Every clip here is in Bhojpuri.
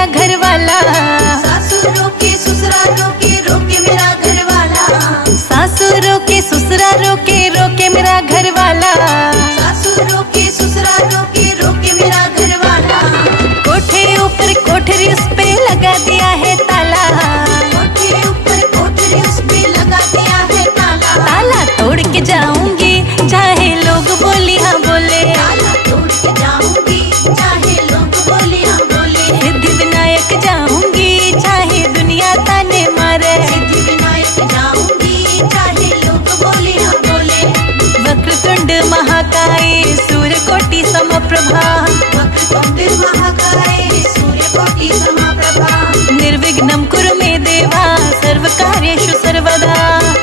मेरा घर वाला। सासू रोके ससुरा रोके रोके मेरा घर वाला। सासू रोके ससुरा रोके रोके मेरा घर वाला। सासू रोके ससुरा रोके रोके मेरा घर वाला। कोठे ऊपर कोठरी उस पे लगा दिया है ताला। कोठे ऊपर कोठरी उस पे लगा दिया है ताला। ताला तोड़ के जाऊंगी चाहे लोग बोली हाँ बोले। ताला तोड़ के जाऊंगी चाहे लोग बोले हाँ बोले। सिद्धि विनायक जाऊंगी चाहे दुनिया ताने मारे। सिद्धि विनायक जाऊंगी चाहे लोग बोले हाँ बोले। वक्रतुंड महाकाय सूर्यकोटि समप्रभा। वक्रतुंड महाकाय सूर्यकोटि समप्रभा। निर्विघ्नं कुरु मे देवा सर्वकार्येषु सर्वदा।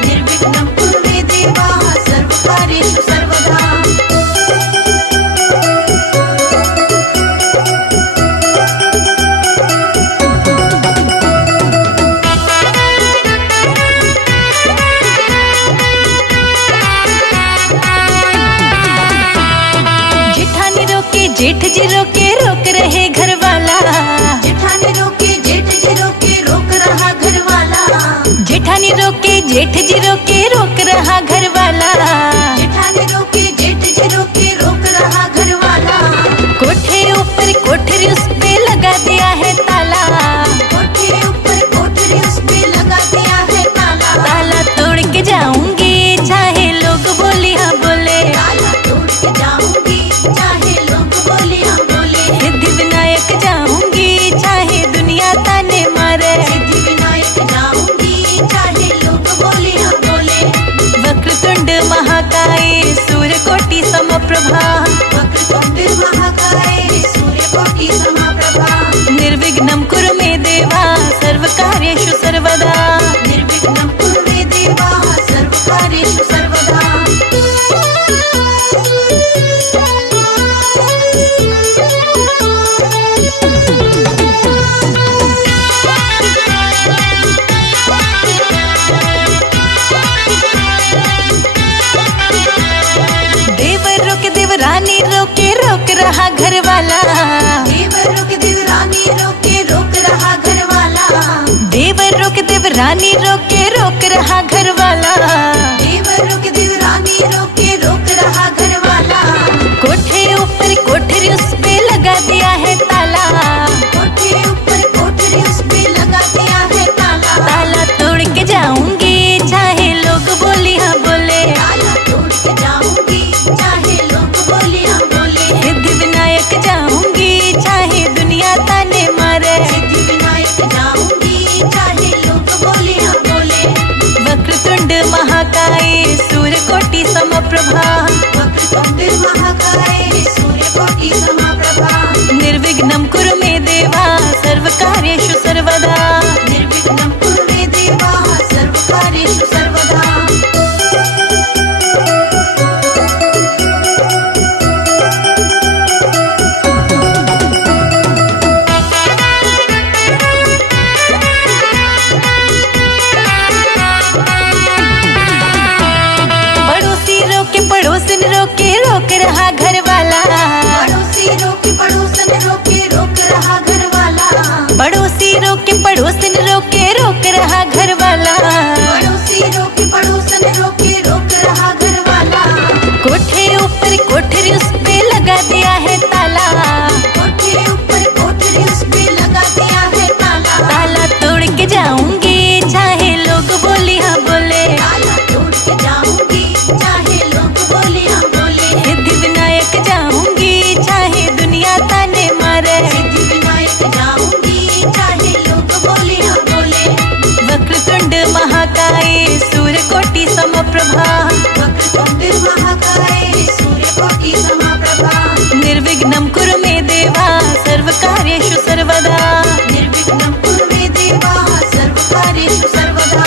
निर्विघ्नं कुरु मे देवा सर्वकार्येषु सर्वदा। जेठानी रोके जेठ जी रोके रोक रहे घर वाला। जेठानी रोके जेठ जी रोके रोक रहा घर वाला। जेठानी रोके जेठ जी रोके रोक रहा घर वाला। जेठानी रोके जेठ जी रोके रोक रहा घर वाला। कोठे ऊपर कोठरी उस पे लगा दिया है ताला। कोठे ऊपर कोठरी उस पे लगा दिया है ताला। ताला तोड़ के जाऊंगी चाहे लोग बोली हाँ बोले। ताला तोड़ के जाऊंगी चाहे लोग बोले हाँ बोले। सिद्धि विनायक जाऊंगी चाहे दुनिया ताने मारे। सिद्धि विनायक जाऊंगी चाहे लोग बोले हाँ बोले। वक्रतुंड महाकाय सूर्यकोटि समप्रभा। वक्रतुंड महाकाय सूर्यकोटि समप्रभा। निर्विघ्नं कुरु मे देवा सर्वकार्येषु सर्वदा। निर्विघ्नं कुरु मे देवा सर्वकार्येषु सर्वदा। देवर रोके देवरानी रोके रोक रहा घर वाला। देवर रोके देवरानी रोके रोक रहा घर वाला। देवर रोके देवरानी रोके रोक रहा घर वाला। देवर रोके देवरानी रोके रोक रहा घर वाला। कोठे ऊपर कोठरी उस पे लगा दिया है ताला। कोठे ऊपर कोठरी उस पे लगा दिया है ताला। ताला तोड़ के जाऊंगी चाहे लोग बोली हाँ बोले। ताला तोड़ के जाऊंगी चाहे लोग बोले हाँ बोले। सिद्धि विनायक जाऊंगी चाहे दुनिया ताने मारे। सिद्धि विनायक जाऊंगी चाहे लोग बोले हाँ बोले। वक्रतुंड महाकाय सूर्यकोटि समप्रभा। वक्रतुंड महाकाय सूर्यकोटि समप्रभा। निर्विघ्नं कुरु मे देवा सर्वकार्येषु सर्वदा। निर्विघ्नं कुरु मे देवा सर्वकार्येषु सर्वदा। पड़ोसी रोके पड़ोसन रोके रोक रहा घर वाला। पड़ोसी रोके पड़ोसन रोके रोक रहा घर वाला। पड़ोसी रोके पड़ोसन रोके रोक रहा घर वाला। पड़ोसी रोके पड़ोसन रोके रोक रहा घर वाला। कोठे ऊपर कोठरी उस पे लगा दिया है ताला। कोठे ऊपर कोठरी उस पे लगा दिया है ताला। ताला तोड़ के जाऊंगी चाहे लोग बोली हाँ बोले। ताला तोड़ के जाऊंगी चाहे लोग बोले हाँ बोले। सिद्धि विनायक जाऊंगी चाहे दुनिया ताने मारे। सिद्धि विनायक जाऊंगी चाहे लोग बोले हाँ बोले। वक्रतुंड महाकाय सूर्यकोटि समप्रभा। वक्रतुंड महाकाय सूर्यकोटि समप्रभा। निर्विघ्नं कुरु मे देवा सर्वकार्येषु सर्वदा। निर्विघ्नं कुरु मे देवा सर्वकार्येषु सर्वदा।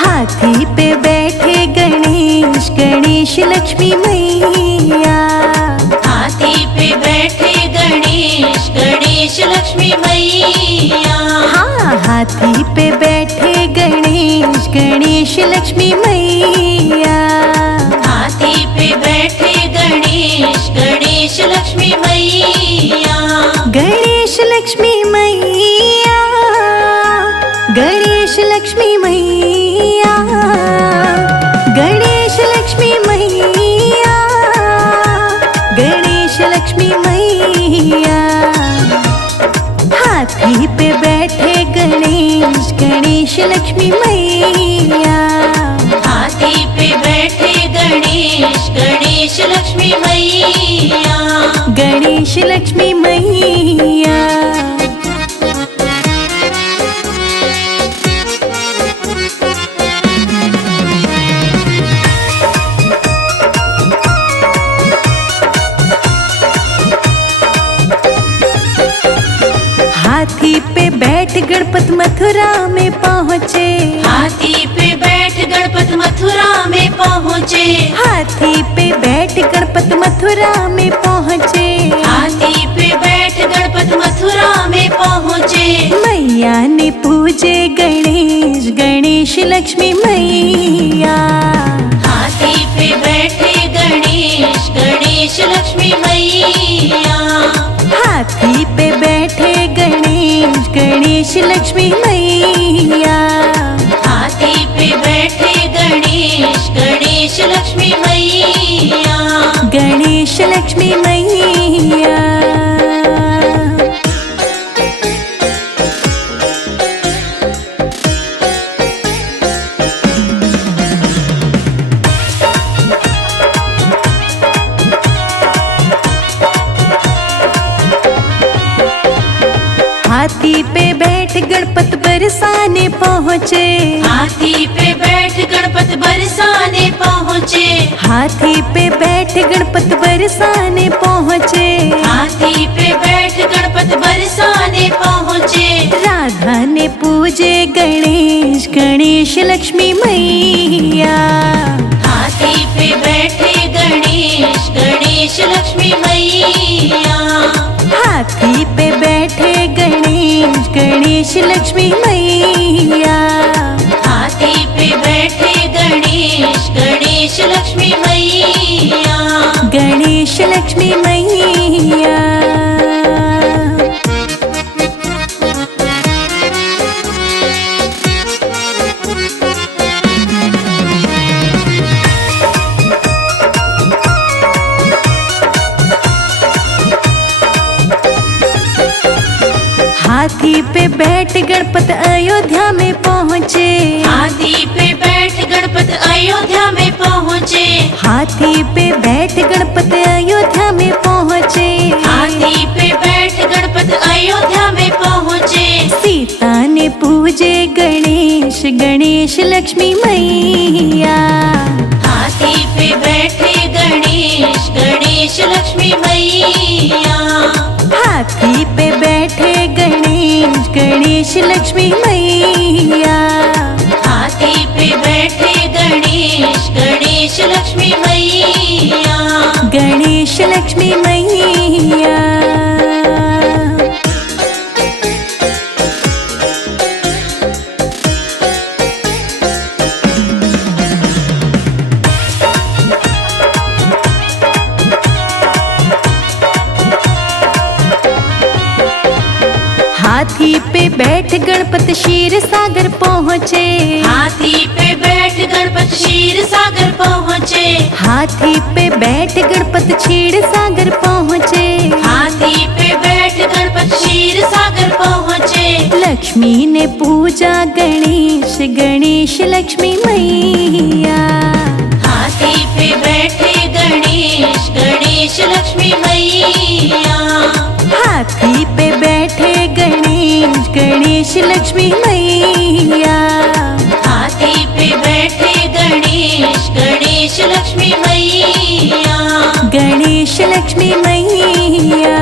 हाथी पे बैठे गणेश गणेश लक्ष्मी मैया। हाथी पे बैठे गणेश गणेश लक्ष्मी मैया। हाँ, हाथी पे बैठे गणेश, गणेश लक्ष्मी मैया। हाथी पे बैठे गणेश, गणेश लक्ष्मी मैया। गणेश लक्ष्मी मैया, गणेश लक्ष्मी मैया, गणेश लक्ष्मी मैया, गणेश लक्ष्मी मैया। हाथी पे बैठे गणेश, गणेश लक्ष्मी मैया। हाथी पे बैठे गणेश, गणेश लक्ष्मी मैया। गणेश लक्ष्मी मैया। हाथी पे बैठ गणपत मथुरा में पहुँचे। हाथी पे बैठ गणपत मथुरा में पहुँचे। हाथी पे बैठ गणपत मथुरा में पहुँचे। हाथी पे बैठ गणपत मथुरा में पहुँचे। मैया ने पूजे गणेश, गणेश लक्ष्मी मैया। हाथी पे बैठे गणेश, गणेश लक्ष्मी मैया। हाथी पे बैठे गणेश, गणेश लक्ष्मी मैया। हाथी पे बैठे गणेश, गणेश लक्ष्मी मैया। गणेश लक्ष्मी मैया। हाथी पे बैठ गणपत बरसाने पहुँचे। हाथी पे बैठ गणपत बरसाने पहुँचे। हाथी पे बैठ गणपत बरसाने पहुँचे। हाथी पे बैठ गणपत बरसाने पहुँचे। राधा ने पूजे गणेश, गणेश लक्ष्मी मैया। हाथी पे बैठे गणेश, गणेश लक्ष्मी मैया। हाथी पे बैठे गणेश, गणेश लक्ष्मी मैया। हाथी पे बैठे गणेश, गणेश लक्ष्मी मैया। गणेश लक्ष्मी मैया। हाथी पे बैठ गणपत अयोध्या में पहुँचे। हाथी पे बैठ गणपत अयोध्या में पहुँचे। हाथी पे बैठ गणपत अयोध्या में पहुँचे। हाथी पे बैठ गणपत अयोध्या में पहुँचे। सीता ने पूजे गणेश, गणेश लक्ष्मी मैया। हाथी पे बैठे गणेश, गणेश लक्ष्मी मैया। हाथी पे बैठे गणेश, गणेश लक्ष्मी मैया। हाथी पे बैठे गणेश, गणेश लक्ष्मी मैया। गणेश लक्ष्मी मैया। हाथी पे बैठ गणपत क्षीर सागर पहुँचे। हाथी पे बैठ गणपत क्षीर सागर पहुँचे। हाथी पे बैठ गणपत क्षीर सागर पहुँचे। हाथी पे बैठ गणपत क्षीर सागर पहुँचे। लक्ष्मी ने पूजा गणेश, गणेश लक्ष्मी मैया। हाथी पे बैठे गणेश, गणेश लक्ष्मी मैया। हाथी पे बैठे गणेश, गणेश लक्ष्मी मैया। हाथी पे बैठे गणेश, गणेश लक्ष्मी मैया। गणेश लक्ष्मी मैया।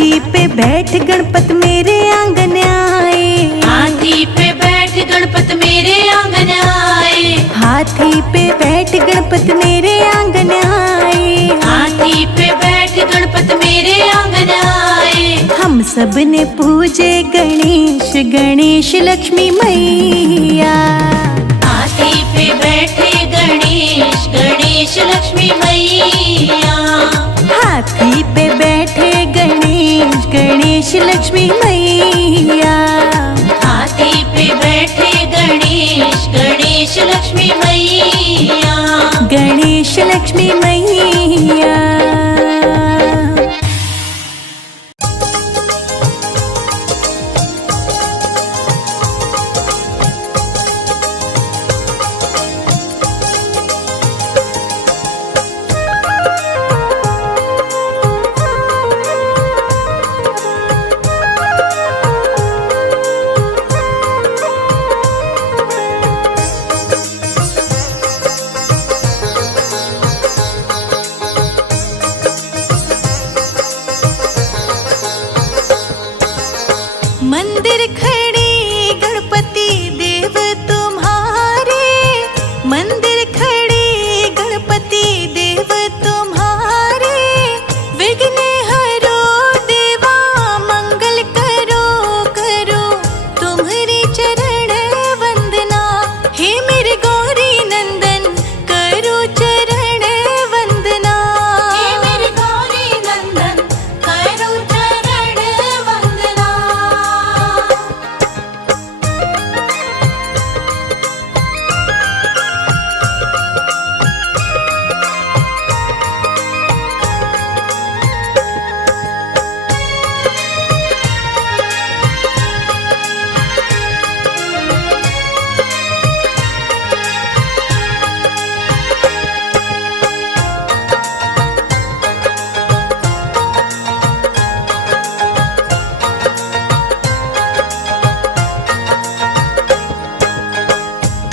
हाथी पे बैठ गणपत मेरे आंगन आए, हाथी पे बैठ गणपत मेरे आंगन आए, हाथी पे बैठ गणपत मेरे आंगन आए, हाथी पे बैठ गणपत मेरे आंगन आए। हम सब ने पूजे गणेश गणेश लक्ष्मी मैया। हाथी पे बैठे गणेश गणेश लक्ष्मी मैया, हाथी पे बैठे गणेश गणेश लक्ष्मी मैया, हाथी पे बैठे गणेश गणेश लक्ष्मी मैया, गणेश लक्ष्मी मैया। मंदिर खड़े गणपति देव तुम्हारे, मंदिर खड़े गणपति देव तुम्हारे, विघ्न हरो देवा मंगल करो करो तुम्हारे चरण वंदना। हे मेरे गौरी नंदन करो चरण वंदना, हे मेरे गौरी नंदन करो चरण वंदना।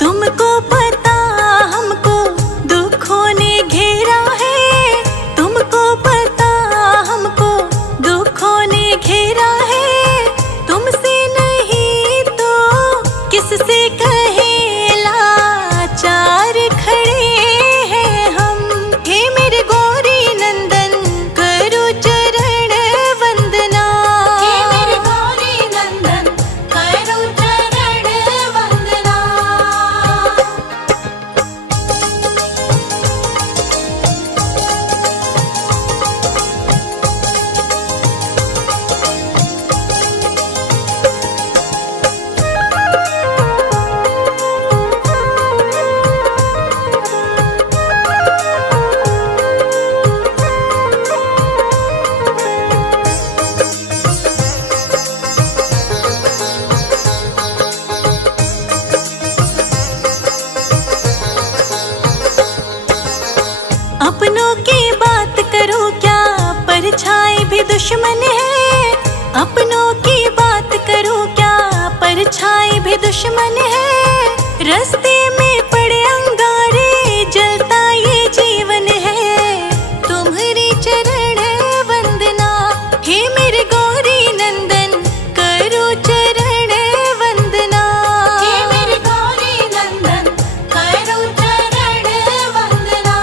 तुमको पता हमको दुखों ने घेरा है, तुमको पता हमको दुखों ने घेरा है, तुमसे नहीं तो किससे कहे लाचार खड़े हैं हम। हे मेरे गौरी नंदन करो चरण वंदना, हे मेरे गौरी नंदन करो चरण वंदना। अपनों की बात करो क्या परछाई भी दुश्मन है, अपनों की बात करो क्या परछाई भी दुश्मन है। रास्ते में पड़े अंगारे जलता ये जीवन है, तुम्हारी चरण वंदना। हे मेरे गौरी नंदन करो चरण वंदना, हे मेरे गौरी नंदन करो चरण वंदना।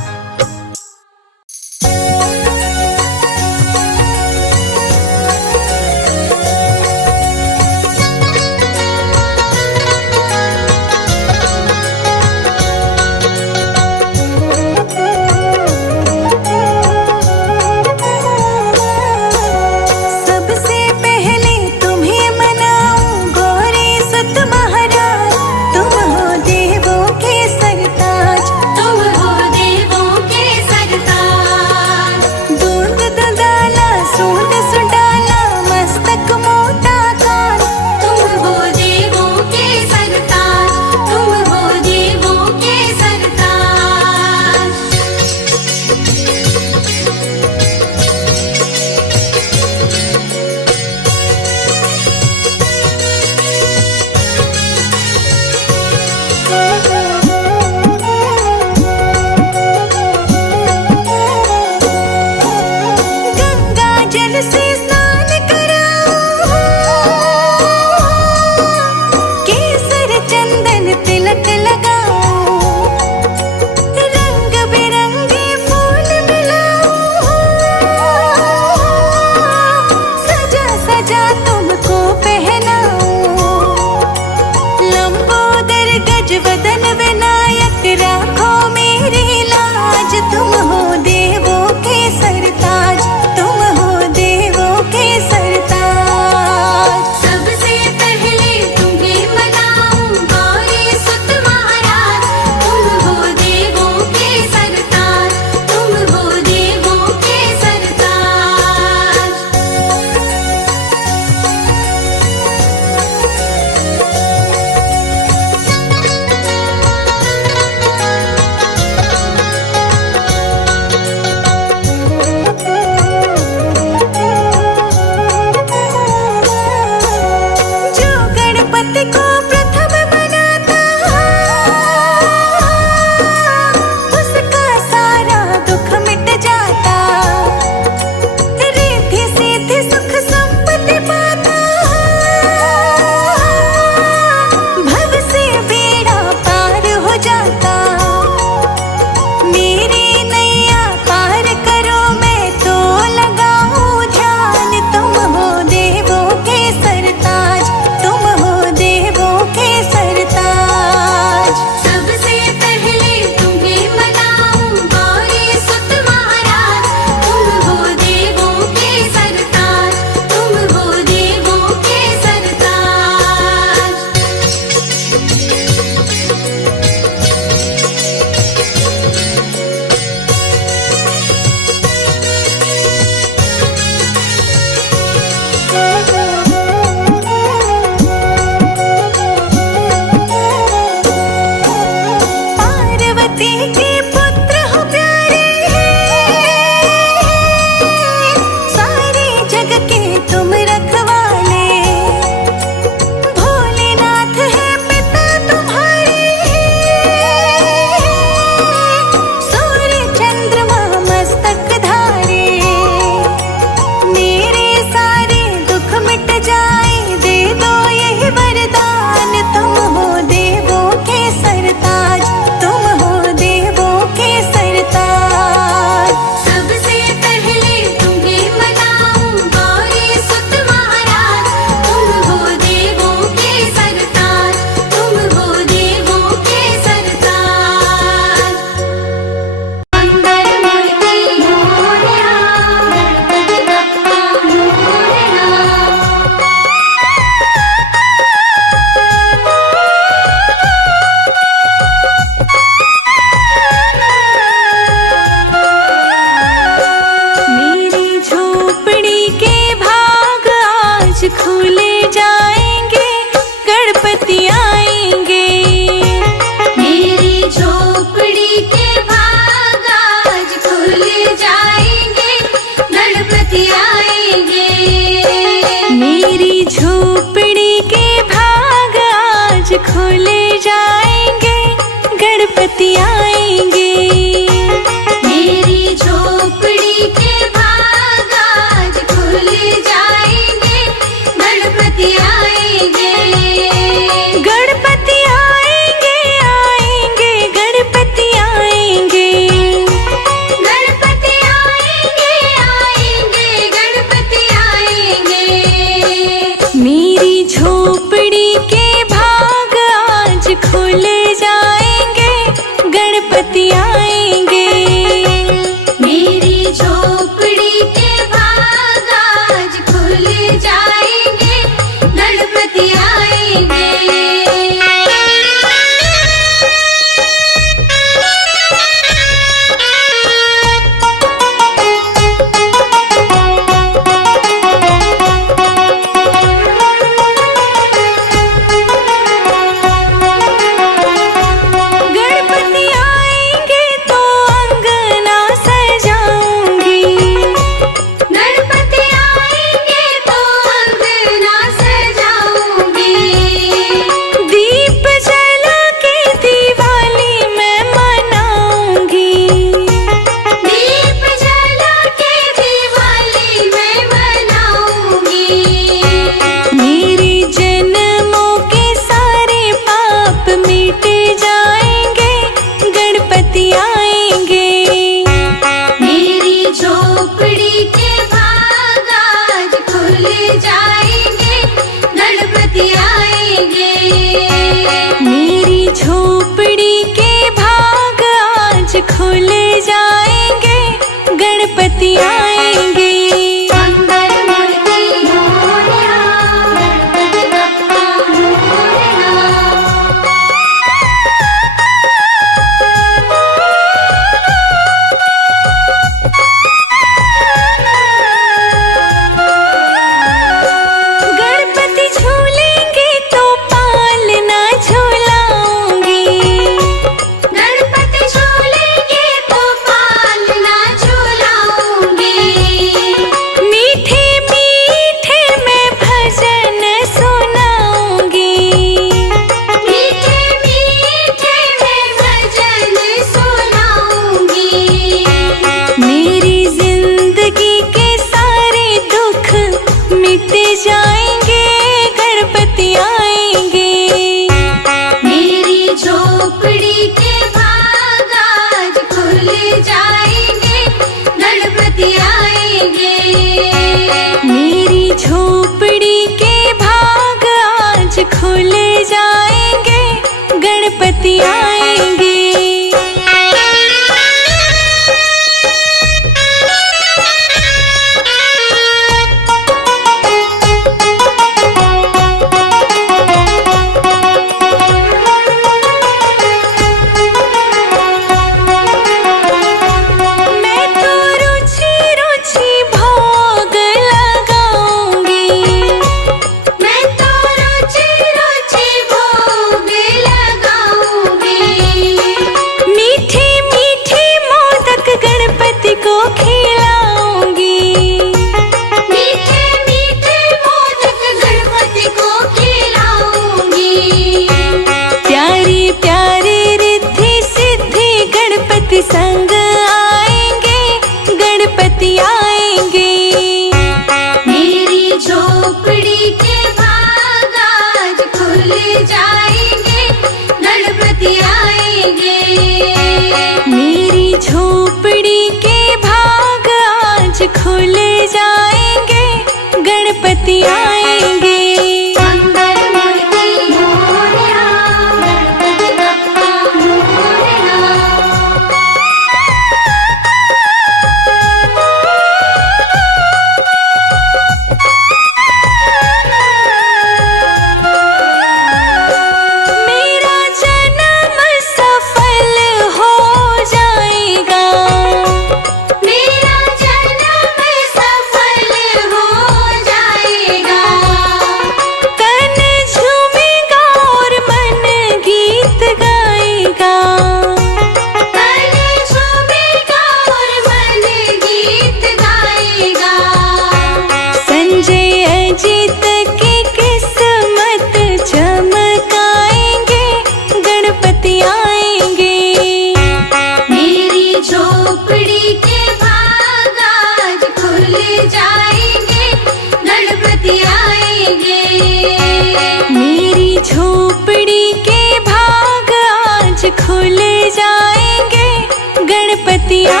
बतिया